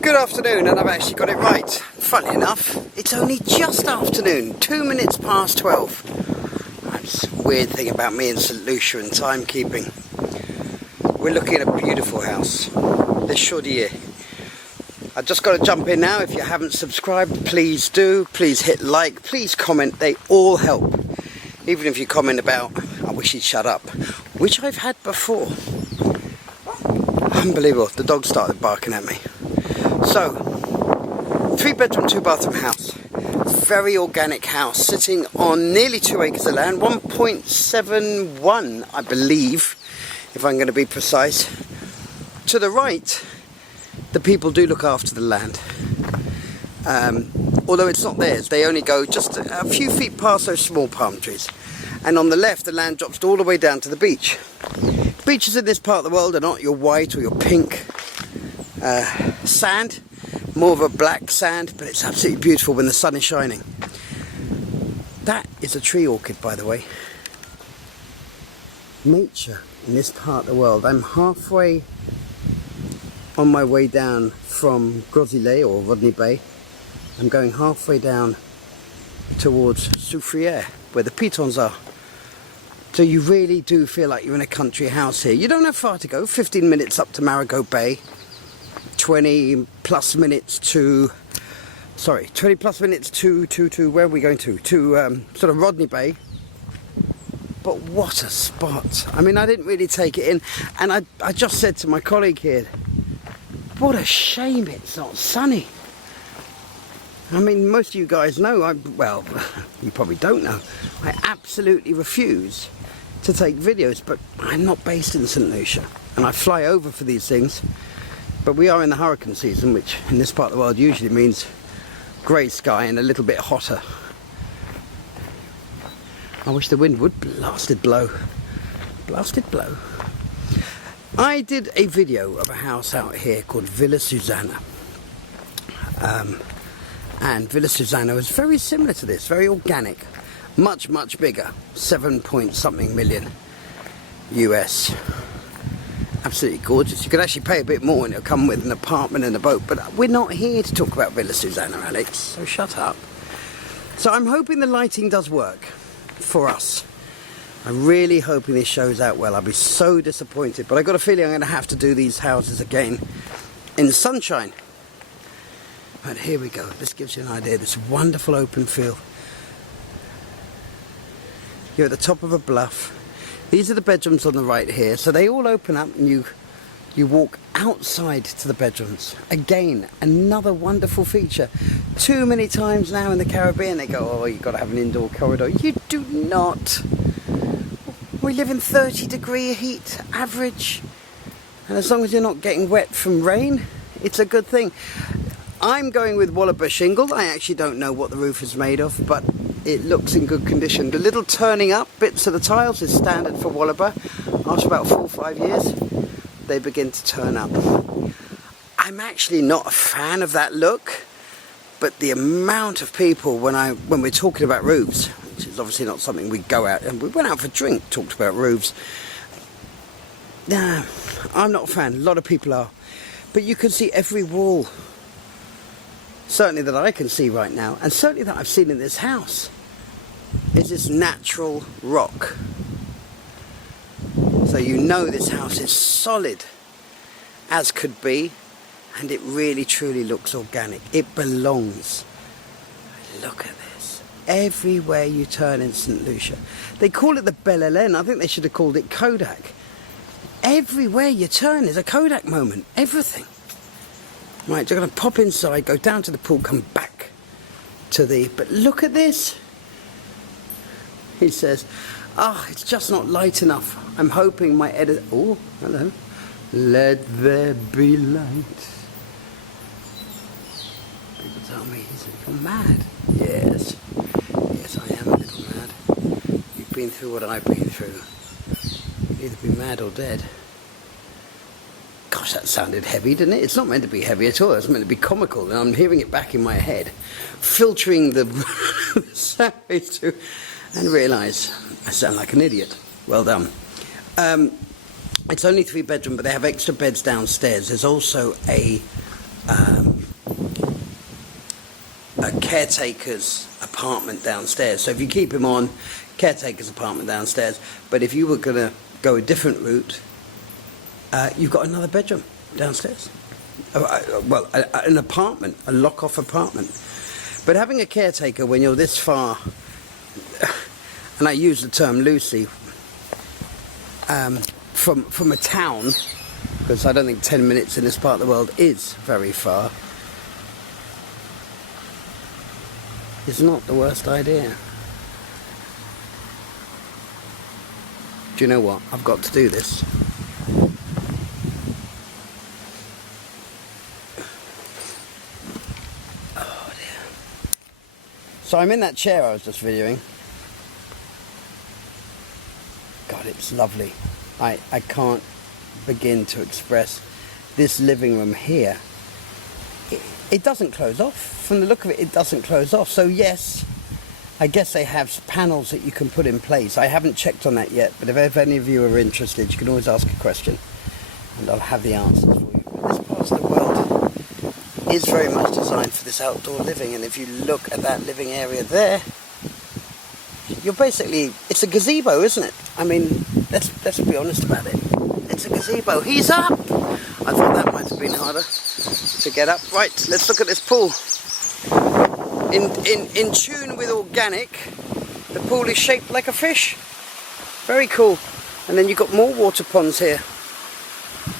Good afternoon, and I've actually got it right. Funny enough, it's only just afternoon, 2 minutes past 12. That's a weird thing about me in St Lucia and timekeeping. We're looking at a beautiful house, the Chaudieres. I've just got to jump in now. If you haven't subscribed, please do. Please hit like, please comment, they all help. Even if you comment about, I wish he'd shut up, which I've had before. Unbelievable, the dog started barking at me. So, 3-bedroom, 2-bathroom house. Very organic house, sitting on nearly 2 acres of land, 1.71, I believe, if I'm going to be precise. To the right, the people do look after the land. Although it's not theirs, they only go just a few feet past those small palm trees. And on the left, the land drops all the way down to the beach. Beaches in this part of the world are not your white or your pink sand, more of a black sand, but it's absolutely beautiful when the sun is shining. That is a tree orchid, by the way. Nature in this part of the world. I'm halfway on my way down from Chaudieres or Rodney Bay. I'm going halfway down towards Soufrière, where the pitons are. So you really do feel like you're in a country house here. You don't have far to go, 15 minutes up to Marigot Bay, 20 plus minutes to where are we going to? To sort of Rodney Bay. But what a spot. I mean, I didn't really take it in. And I just said to my colleague here, what a shame it's not sunny. I mean, most of you guys know, well, you probably don't know, I absolutely refuse to take videos, but I'm not based in St Lucia, and I fly over for these things. But we are in the hurricane season, which in this part of the world usually means grey sky and a little bit hotter. I wish the wind would blasted blow. Blasted blow. I did a video of a house out here called Villa Susanna. And Villa Susanna was very similar to this, very organic, much, much bigger, 7 point something million US. Absolutely gorgeous. You could actually pay a bit more and it'll come with an apartment and a boat, but we're not here to talk about Villa Susanna, Alex, so shut up. So I'm hoping the lighting does work for us. I'm really hoping this shows out well. I'll be so disappointed, but I've got a feeling I'm going to have to do these houses again in the sunshine. But here we go. This gives you an idea. This wonderful open field. You're at the top of a bluff. These are the bedrooms on the right here. So they all open up and you walk outside to the bedrooms. Again, another wonderful feature. Too many times now in the Caribbean they go, oh, you've got to have an indoor corridor. You do not. We live in 30-degree heat, average. And as long as you're not getting wet from rain, it's a good thing. I'm going with Wallaber shingle. I actually don't know what the roof is made of, but it looks in good condition. The little turning up bits of the tiles is standard for Wallaber. After about 4 or 5 years, they begin to turn up. I'm actually not a fan of that look, but the amount of people when we're talking about roofs, which is obviously not something we go out, and we went out for a drink, talked about roofs. Nah, I'm not a fan. A lot of people are. But you can see every wall. Certainly that I can see right now, and certainly that I've seen in this house, is this natural rock. So you know this house is solid as could be, and it really truly looks organic. It belongs. Look at this. Everywhere you turn in St Lucia. They call it the Belle Hélène. I think they should have called it Kodak. Everywhere you turn is a Kodak moment. Everything. Right, you're going to pop inside, go down to the pool, come back to the... But look at this. He says, it's just not light enough. I'm hoping my edit... Oh, hello. Let there be light. People tell me he's a little mad. Yes. Yes, I am a little mad. You've been through what I've been through. You'll either be mad or dead. Gosh, that sounded heavy, didn't it? It's not meant to be heavy at all. It's meant to be comical, and I'm hearing it back in my head, filtering the sound to, and realise I sound like an idiot. Well done. It's only 3-bedroom, but they have extra beds downstairs. There's also a caretaker's apartment downstairs. So if you keep him on, caretaker's apartment downstairs. But if you were going to go a different route, you've got another bedroom downstairs. Well, an apartment, a lock-off apartment. But having a caretaker when you're this far, and I use the term loosely, from a town, because I don't think 10 minutes in this part of the world is very far, is not the worst idea. Do you know what? I've got to do this. Oh dear. So I'm in that chair I was just videoing. God, it's lovely. I can't begin to express this living room here. It doesn't close off. From the look of it, it doesn't close off. So yes, I guess they have panels that you can put in place. I haven't checked on that yet, but if any of you are interested, you can always ask a question and I'll have the answers for you. But this part of the world is very much designed for this outdoor living, and if you look at that living area there, you're basically, it's a gazebo, isn't it? I mean, let's be honest about it. It's a gazebo. He's up! I thought that might have been harder to get up. Right, let's look at this pool. In tune with organic, the pool is shaped like a fish. Very cool. And then you've got more water ponds here.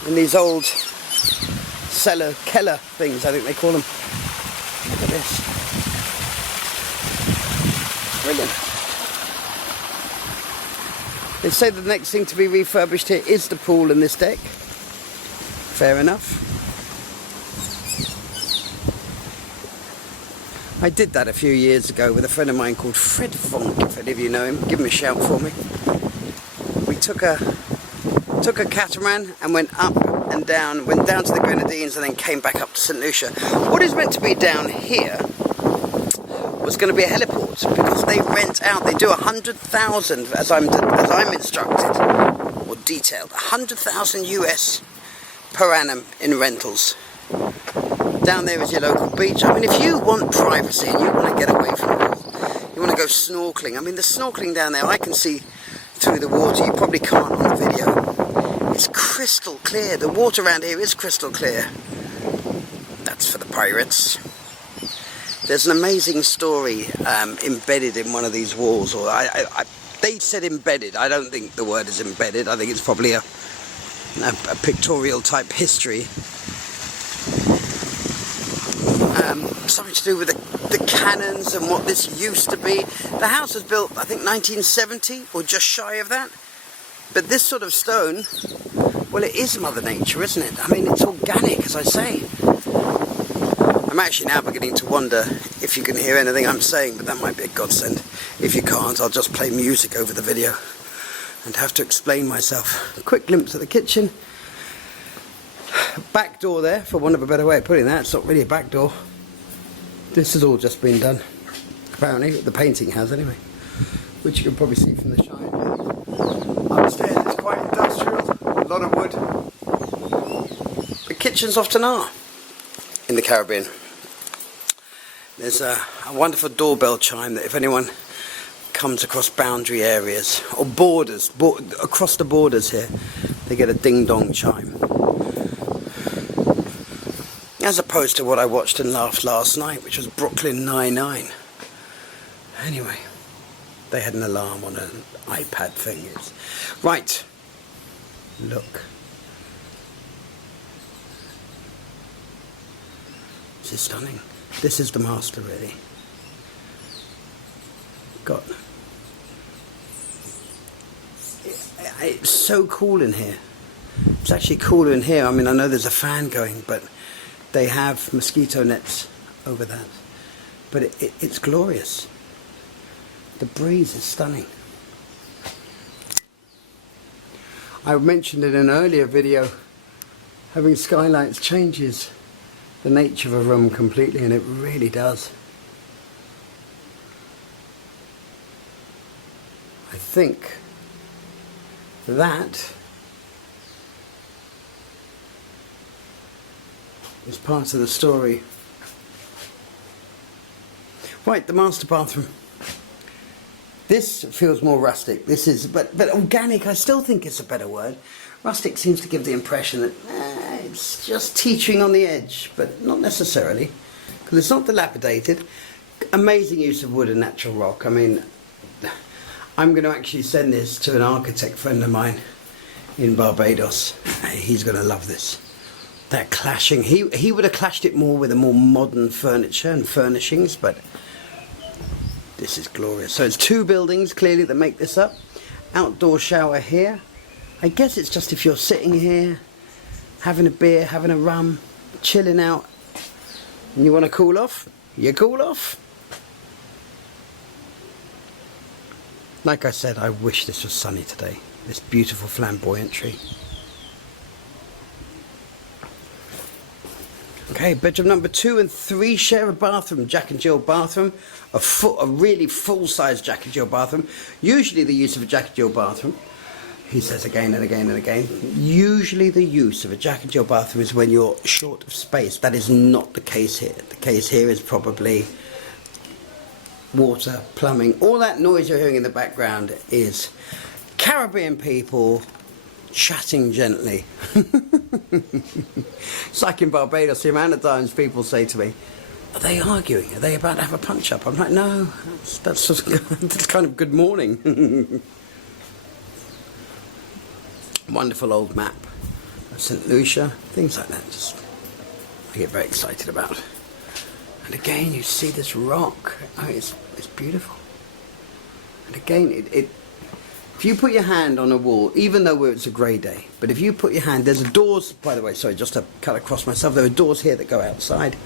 And these old Keller things, I think they call them. Look at this. Brilliant. They say the next thing to be refurbished here is the pool and this deck. Fair enough. I did that a few years ago with a friend of mine called Fred Vonk, if any of you know him. Give him a shout for me. We took a catamaran and went up and down, went down to the Grenadines and then came back up to St. Lucia. What is meant to be down here was going to be a heliport, because they rent out, they do 100,000, as I'm instructed, or detailed, 100,000 US per annum in rentals. Down there is your local beach. I mean, if you want privacy and you want to get away from it all, you want to go snorkeling. I mean, the snorkeling down there, I can see through the water. You probably can't on the video. It's crystal clear. The water around here is crystal clear. That's for the pirates. There's an amazing story embedded in one of these walls, or they said embedded. I don't think the word is embedded. I think it's probably a pictorial type history. Something to do with the cannons and what this used to be. The house was built, I think, 1970 or just shy of that. But this sort of stone, well, it is Mother Nature, isn't it? I mean, it's organic, as I say. I'm actually now beginning to wonder if you can hear anything I'm saying, but that might be a godsend. If you can't, I'll just play music over the video and have to explain myself. A quick glimpse of the kitchen. Back door there, for want of a better way of putting that. It's not really a back door. This has all just been done. Apparently, the painting has anyway, which you can probably see from the shine. Upstairs it's quite industrial, a lot of wood. The kitchen's off to Nar in the Caribbean. There's a wonderful doorbell chime that if anyone comes across boundary areas or borders, across the borders here, they get a ding-dong chime. As opposed to what I watched and laughed last night, which was Brooklyn Nine-Nine. Anyway, they had an alarm on an iPad thing. Right, look. This is stunning. This is the master, really. It's so cool in here. It's actually cooler in here. I mean, I know there's a fan going, but they have mosquito nets over that. But it's glorious. The breeze is stunning. I mentioned in an earlier video, having skylights changes the nature of a room completely, and it really does. I think that is part of the story. Right, the master bathroom. This feels more rustic. This is, but organic, I still think it's a better word. Rustic seems to give the impression that it's just teetering on the edge, but not necessarily, because it's not dilapidated. Amazing use of wood and natural rock. I mean, I'm going to actually send this to an architect friend of mine in Barbados. He's going to love this. That clashing, he would have clashed it more with a more modern furniture and furnishings, but this is glorious. So it's 2 buildings clearly that make this up. Outdoor shower here. I guess it's just if you're sitting here having a beer, having a rum, chilling out, and you want to cool off, you cool off. Like I said, I wish this was sunny today. This beautiful flamboyant tree. Okay, bedroom number 2 and 3 share a bathroom, Jack and Jill bathroom, a really full-size Jack and Jill bathroom. Usually the use of a Jack and Jill bathroom, he says again and again and again, usually the use of a Jack and Jill bathroom is when you're short of space. That is not the case here. The case here is probably water, plumbing. All that noise you're hearing in the background is Caribbean people chatting gently. It's like in Barbados, the amount of times people say to me, are they arguing? Are they about to have a punch-up? I'm like, no, that's kind of good morning. Wonderful old map of St. Lucia, things like that, just I get very excited about. And again, you see this rock. Oh, it's beautiful. And again, if you put your hand on a wall, even though it's a grey day, but if you put your hand, there's doors, by the way, sorry, just to cut across myself, there are doors here that go outside,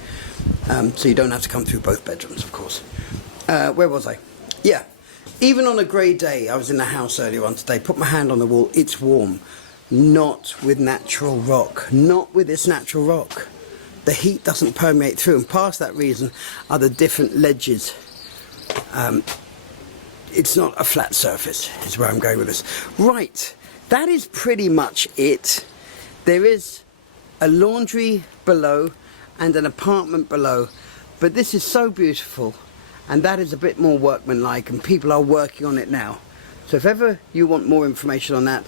so you don't have to come through both bedrooms, of course. Where was I? Yeah, even on a grey day, I was in the house earlier on today, put my hand on the wall, it's warm. Not with natural rock, not with this natural rock. The heat doesn't permeate through, and past that reason are the different ledges. It's not a flat surface, is where I'm going with this. Right, that is pretty much it. There is a laundry below and an apartment below, but this is so beautiful, and that is a bit more workmanlike, and people are working on it now. So if ever you want more information on that,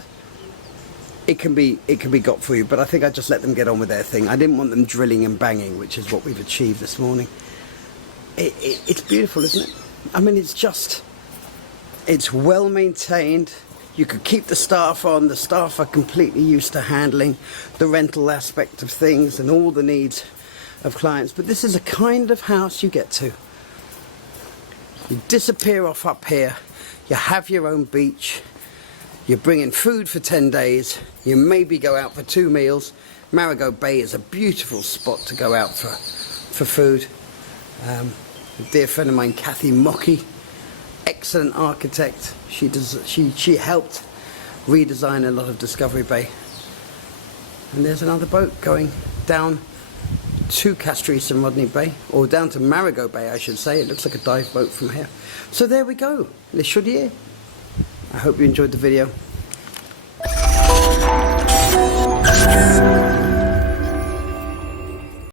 it can be got for you, but I think I just let them get on with their thing. I didn't want them drilling and banging, which is what we've achieved this morning. It's beautiful, isn't it? I mean, it's well maintained. You could keep the staff on. The staff are completely used to handling the rental aspect of things and all the needs of clients. But this is a kind of house you get to. You disappear off up here. You have your own beach. You bring in food for 10 days. You maybe go out for 2 meals. Marigot Bay is a beautiful spot to go out for food. A dear friend of mine, Kathy Mockey, excellent architect. She helped redesign a lot of Discovery Bay. And there's another boat going down to Castries and Rodney Bay, or down to Marigot Bay, I should say. It looks like a dive boat from here. So there we go, Les Chaudieres. I hope you enjoyed the video.